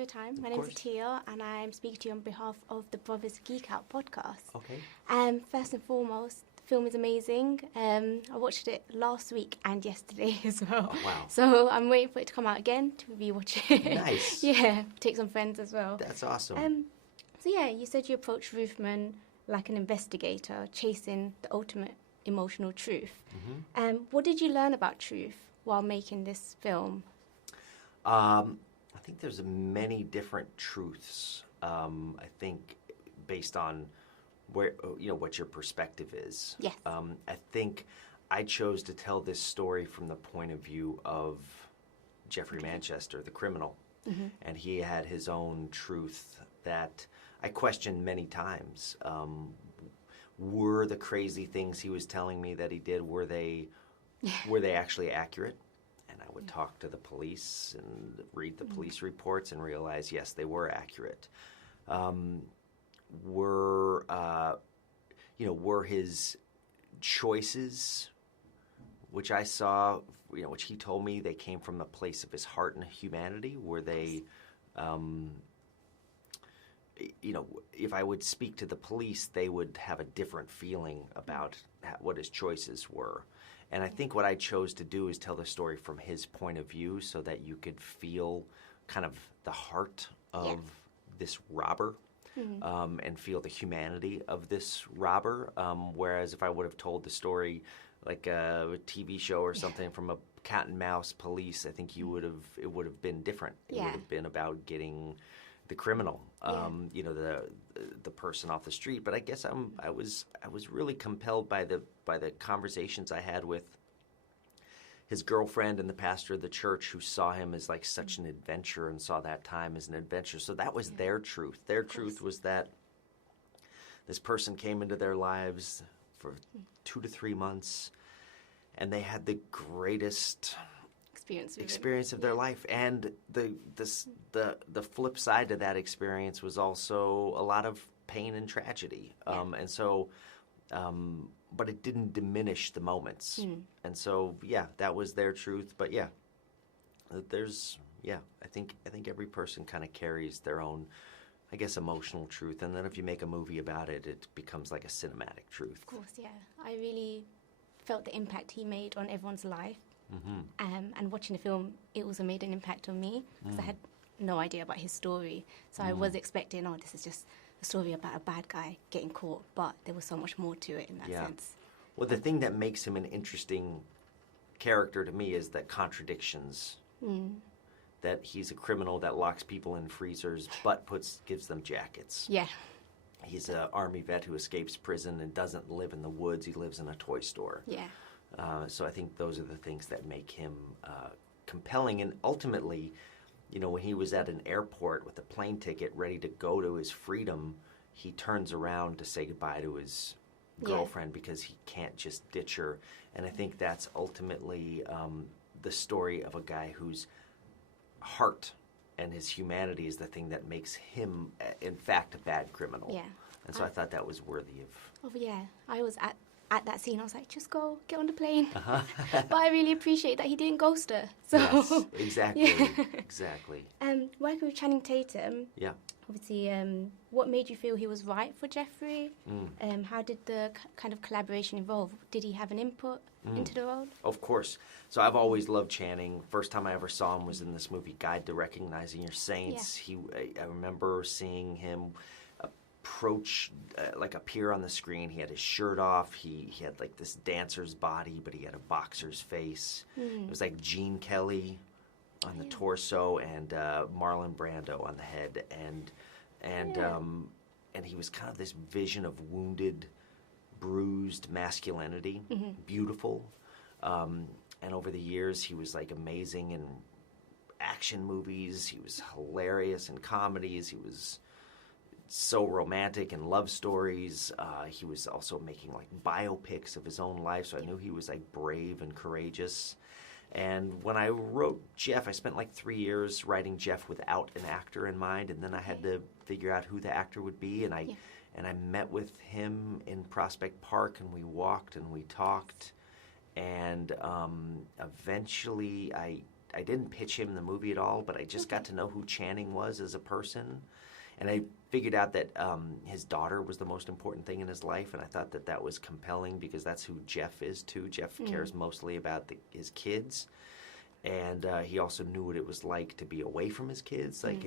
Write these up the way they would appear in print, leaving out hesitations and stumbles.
for your time. My Of name's course. Atia, and I'm speaking to you on behalf of the Brothers Geek Out Podcast. Okay. First and foremost, the film is amazing. I watched it last week and yesterday as well. Oh, wow. So I'm waiting for it to come out again to rewatch it. Nice. Yeah, take some friends as well. That's awesome. So yeah, you said you approached Roofman like an investigator, chasing the ultimate emotional truth. What did you learn about truth while making this film? I think there's many different truths. I think based on where what your perspective is. Yes. I think I chose to tell this story from the point of view of Jeffrey Manchester, the criminal, and he had his own truth that I questioned many times. Were the crazy things he was telling me that he did, were they actually accurate? And I would talk to the police and read the police reports and realize, yes, they were accurate. Were his choices, which I saw, which he told me, they came from the place of his heart and humanity? Were they, if I would speak to the police, they would have a different feeling about what his choices were. And I think what I chose to do is tell the story from his point of view so that you could feel kind of the heart of this robber and feel the humanity of this robber. Whereas if I would have told the story like a TV show or something from a cat and mouse police, I think it would have been different. It would have been about getting the criminal, the person off the street. But I guess I was really compelled by the conversations I had with his girlfriend and the pastor of the church, who saw him as like such an adventure and saw that time as an adventure. So that was their truth. Their truth was that this person came into their lives for 2 to 3 months, and they had the greatest experience of their life. And the flip side to that experience was also a lot of pain and tragedy. But it didn't diminish the moments. And so, that was their truth. But I think every person kind of carries their own, I guess, emotional truth. And then if you make a movie about it, it becomes like a cinematic truth. Of course, yeah. I really felt the impact he made on everyone's life. And watching the film, it also made an impact on me because I had no idea about his story. So I was expecting, this is just a story about a bad guy getting caught, but there was so much more to it in that sense. Well, the thing that makes him an interesting character to me is that contradictions. That he's a criminal that locks people in freezers, but gives them jackets. Yeah. He's an Army vet who escapes prison and doesn't live in the woods. He lives in a toy store. Yeah. So I think those are the things that make him compelling. And ultimately, when he was at an airport with a plane ticket ready to go to his freedom, he turns around to say goodbye to his girlfriend because he can't just ditch her. And I think that's ultimately the story of a guy whose heart and his humanity is the thing that makes him, in fact, a bad criminal. Yeah. And so I thought that was worthy of... Oh, yeah. I was at that scene, I was like, just go, get on the plane. But I really appreciate that he didn't ghost her. So, yes, exactly, exactly. Working with Channing Tatum, obviously, what made you feel he was right for Jeffrey? How did the kind of collaboration evolve? Did he have an input into the role? Of course. So I've always loved Channing. First time I ever saw him was in this movie, Guide to Recognizing Your Saints. Yeah. I remember seeing him appear on the screen. He had his shirt off. He had like this dancer's body, but he had a boxer's face. It was like Gene Kelly on the torso and Marlon Brando on the head, and he was kind of this vision of wounded, bruised masculinity, beautiful. And over the years, he was like amazing in action movies. He was hilarious in comedies. He was so romantic in love stories. He was also making like biopics of his own life, so I knew he was like brave and courageous. And when I wrote Jeff, I spent like 3 years writing Jeff without an actor in mind, and then I had to figure out who the actor would be, and I met with him in Prospect Park, and we walked and we talked, and eventually I I didn't pitch him the movie at all, but I just got to know who Channing was as a person. And I figured out that his daughter was the most important thing in his life, and I thought that that was compelling because that's who Jeff is too. Jeff cares mostly about his kids, and he also knew what it was like to be away from his kids, like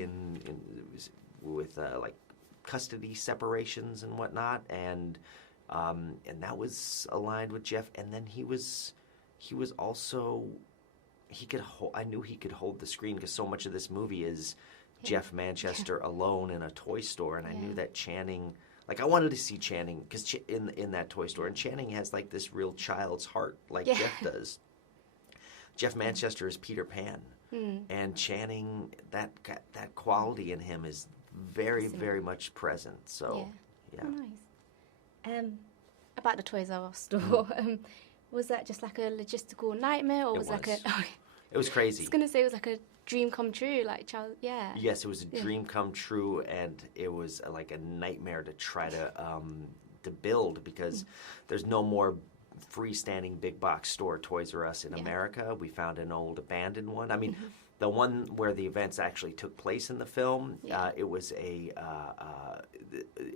with like custody separations and whatnot, and that was aligned with Jeff. And then he was also I knew he could hold the screen because so much of this movie is Jeff Manchester alone in a toy store, and I knew that Channing, like I wanted to see Channing because in that toy store, and Channing has like this real child's heart, like Jeff does. Jeff Manchester is Peter Pan, and Channing, that quality in him is very, very much present. So, Oh, nice. About the Toys R Us store, was that just like a logistical nightmare, or was like a? It was crazy. I was gonna say it was like a dream come true, like child. Yeah. Yes, it was a dream come true, and it was like a nightmare to try to build because there's no more freestanding big box store Toys R Us in America. We found an old abandoned one. I mean, the one where the events actually took place in the film, it was it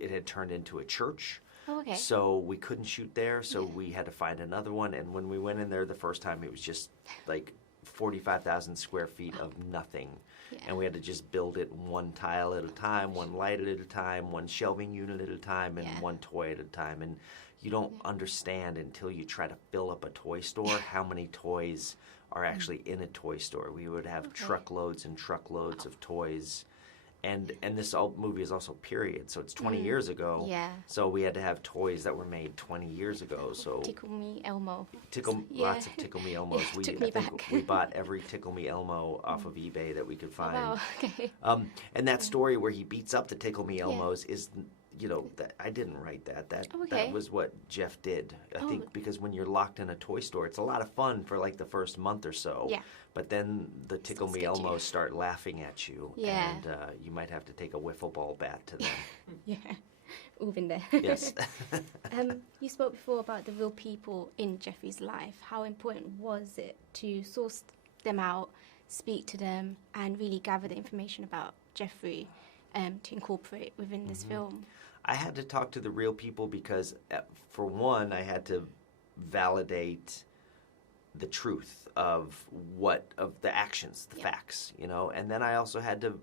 had turned into a church. Oh, okay. So we couldn't shoot there, so we had to find another one. And when we went in there the first time, it was just like 45,000 square feet of nothing. Yeah. And we had to just build it one tile at a time, one light at a time, one shelving unit at a time, and one toy at a time. And you don't understand until you try to fill up a toy store how many toys are actually in a toy store. We would have truckloads and truckloads of toys. And this movie is also period, so it's 20 years ago. Yeah. So we had to have toys that were made 20 years ago. So Tickle Me Elmo. Lots of Tickle Me Elmos. Took me back. We bought every Tickle Me Elmo off of eBay that we could find. Oh, wow. Okay. And that story where he beats up the Tickle Me Elmos is, that I didn't write that. That was what Jeff did. I think because when you're locked in a toy store, it's a lot of fun for like the first month or so. Yeah. But then the Tickle Me Elmos start laughing at you, and you might have to take a wiffle ball bat to them. All been there. Yes. You spoke before about the real people in Jeffrey's life. How important was it to source them out, speak to them, and really gather the information about Jeffrey to incorporate within this film? I had to talk to the real people because, for one, I had to validate the truth of the actions, the facts, and then I also had to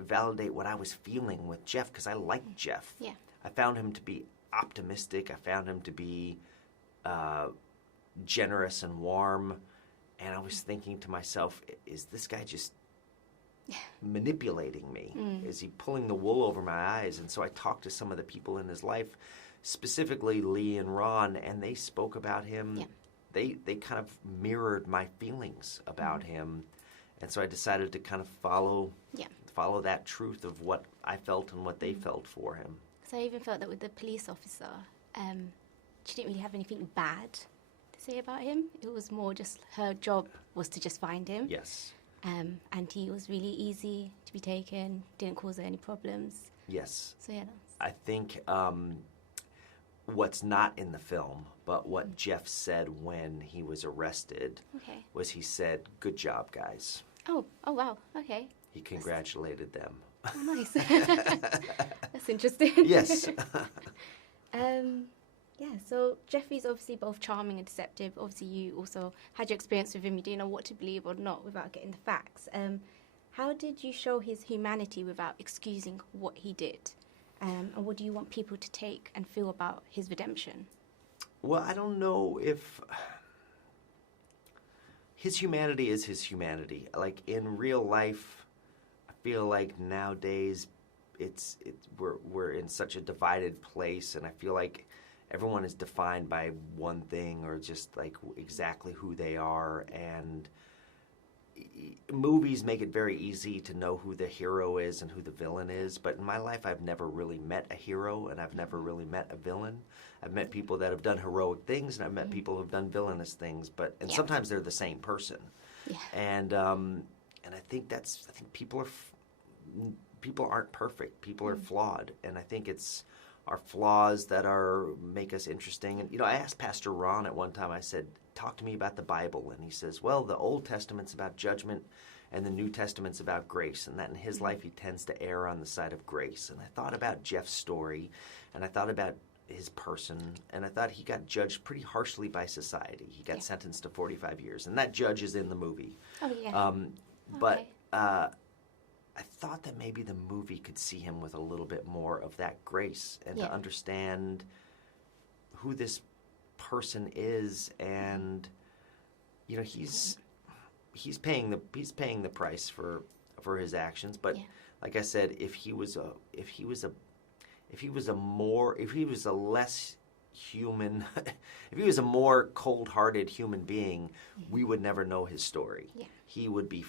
validate what I was feeling with Jeff because I liked Jeff. Yeah. I found him to be optimistic. I found him to be generous and warm, and I was thinking to myself, is this guy just manipulating me? Is he pulling the wool over my eyes? And so I talked to some of the people in his life, specifically Lee and Ron, and they spoke about him. They kind of mirrored my feelings about him, and so I decided to kind of follow that truth of what I felt and what they felt for him. So I even felt that with the police officer, she didn't really have anything bad to say about him. It was more just her job was to just find him. Yes. And he was really easy to be taken, didn't cause her any problems. Yes. So yeah, I think what's not in the film, but what Jeff said when he was arrested was he said, "Good job, guys." Oh wow, okay. He congratulated them. Oh, nice. That's interesting. Yes. Yeah, so Jeffrey's obviously both charming and deceptive. Obviously, you also had your experience with him. You didn't know what to believe or not without getting the facts. How did you show his humanity without excusing what he did? And what do you want people to take and feel about his redemption? Well, I don't know if his humanity is his humanity. Like in real life, I feel like nowadays we're in such a divided place, and I feel like everyone is defined by one thing or just like exactly who they are, and movies make it very easy to know who the hero is and who the villain is, but in my life I've never really met a hero and I've never really met a villain. I've met people that have done heroic things and I've met people who have done villainous things, and sometimes they're the same person. Yeah. And I think people aren't perfect. People are flawed, and I think it's our flaws that make us interesting. And I asked Pastor Ron at one time, I said, talk to me about the Bible. And he says, well, the Old Testament's about judgment and the New Testament's about grace, and that in his life he tends to err on the side of grace. And I thought about Jeff's story, and I thought about his person, and I thought he got judged pretty harshly by society. He got sentenced to 45 years, and that judge is in the movie. Oh, yeah. But I thought that maybe the movie could see him with a little bit more of that grace and to understand who this person is, and you know, he's paying the price for his actions. But like I said, if he was a less human, if he was a more cold-hearted human being, we would never know his story. Yeah. He would be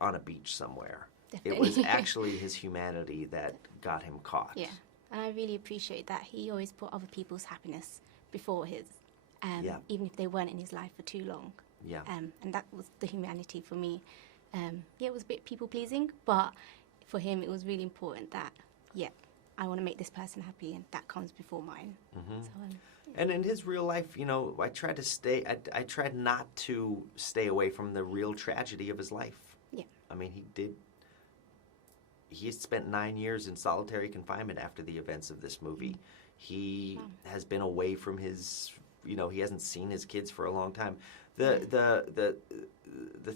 on a beach somewhere. Definitely. It was actually his humanity that got him caught. Yeah, and I really appreciate that. He always put other people's happiness before his, even if they weren't in his life for too long. Yeah. And that was the humanity for me. It was a bit people-pleasing, but for him it was really important that, I want to make this person happy, and that comes before mine. Mm-hmm. So, and in his real life, you know, I tried not to stay away from the real tragedy of his life. Yeah. I mean, he spent 9 years in solitary confinement after the events of this movie. He has been away from his, you know, he hasn't seen his kids for a long time. The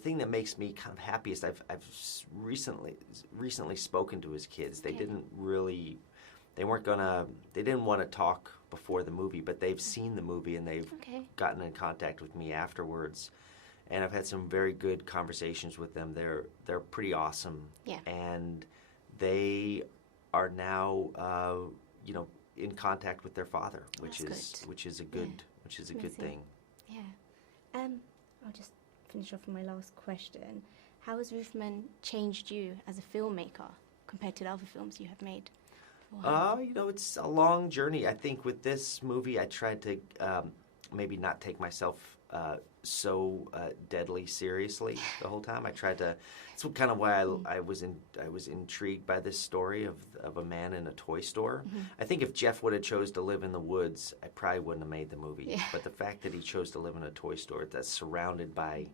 thing that makes me kind of happiest, I've recently spoken to his kids. They didn't want to talk before the movie, but they've seen the movie and they've gotten in contact with me afterwards. And I've had some very good conversations with them. They're pretty awesome. Yeah. And they are now in contact with their father, which is a good thing. Yeah. I'll just finish off with my last question. How has Roofman changed you as a filmmaker compared to the other films you have made? You know, it's a long journey. I think with this movie, I tried to maybe not take myself so deadly seriously the whole time. I tried to. It's kind of why I was intrigued by this story of a man in a toy store. Mm-hmm. I think if Jeff would have chose to live in the woods, I probably wouldn't have made the movie. Yeah. But the fact that he chose to live in a toy store that's surrounded by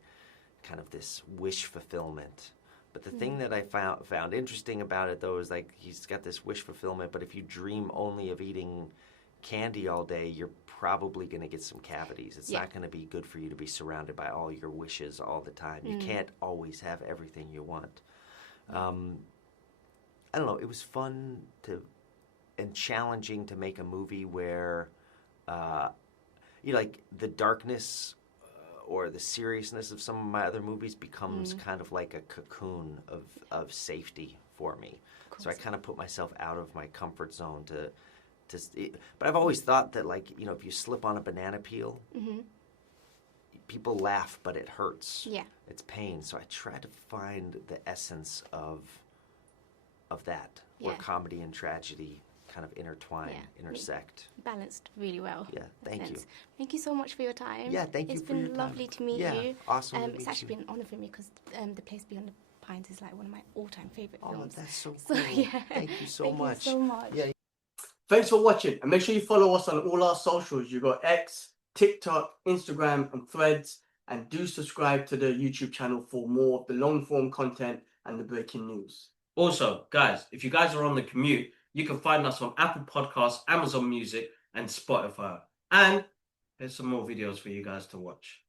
kind of this wish fulfillment. But the thing that I found interesting about it, though, is like he's got this wish fulfillment, but if you dream only of eating candy all day, you're probably going to get some cavities. It's not going to be good for you to be surrounded by all your wishes all the time. You can't always have everything you want. I don't know. It was fun and challenging to make a movie where, like the darkness or the seriousness of some of my other movies becomes kind of like a cocoon of safety for me. So I kind of put myself out of my comfort zone but I've always thought that, like, you know, if you slip on a banana peel, people laugh, but it hurts. Yeah. It's pain. So I try to find the essence of that, where comedy and tragedy kind of intersect. Balanced really well. Yeah, thank you. Thank you so much for your time. Yeah, thank you for your time. It's been lovely to meet you. Awesome to meet It's actually you. been an honor for me because The Place Beyond the Pines is like one of my all-time favorite films. Oh, that's so cool. Thank you so much. Thank you so much. Yeah. Thanks for watching, and make sure you follow us on all our socials. You got X, TikTok, Instagram, and Threads, and do subscribe to the YouTube channel for more of the long-form content and the breaking news. Also, guys, if you guys are on the commute, you can find us on Apple Podcasts, Amazon Music, and Spotify. And there's some more videos for you guys to watch.